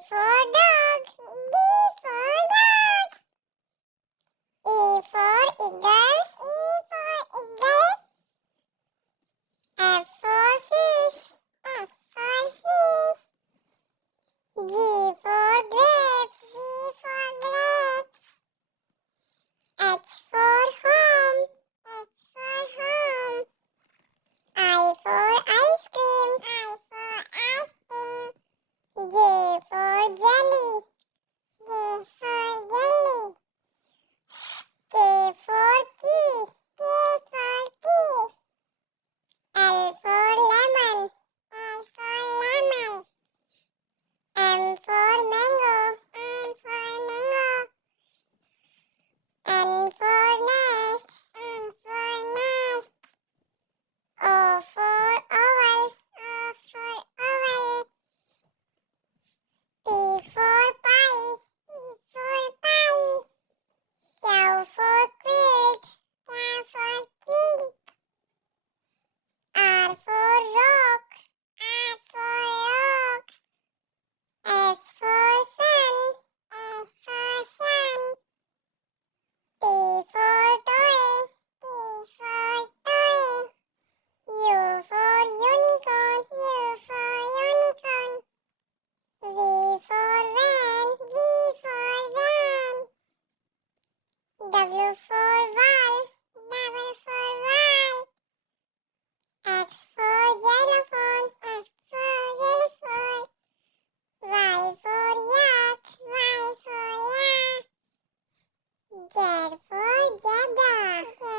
for dog. D for dog. E for eagle. E for eagle. F for fish. F for fish. G for grapes. G for grapes. H for home. H for home. I for ice cream. I for ice cream. J for jelly. J for jelly. K for key. K for key. L for lemon. L for lemon. M for mango. M for mango. N for nest. N for nest. O for owl. O for owl. P for pie. P for pie. Q for quilt. Q for quilt. R for rock. R for rock. S for sun. S for sun. T for toy. T for toy. U for unicorn. U for unicorn. V for van. V for van. W for wall. W for wall. X for xylophone. X for xylophone. Y for yak. Y for yak. Z for zebra. Z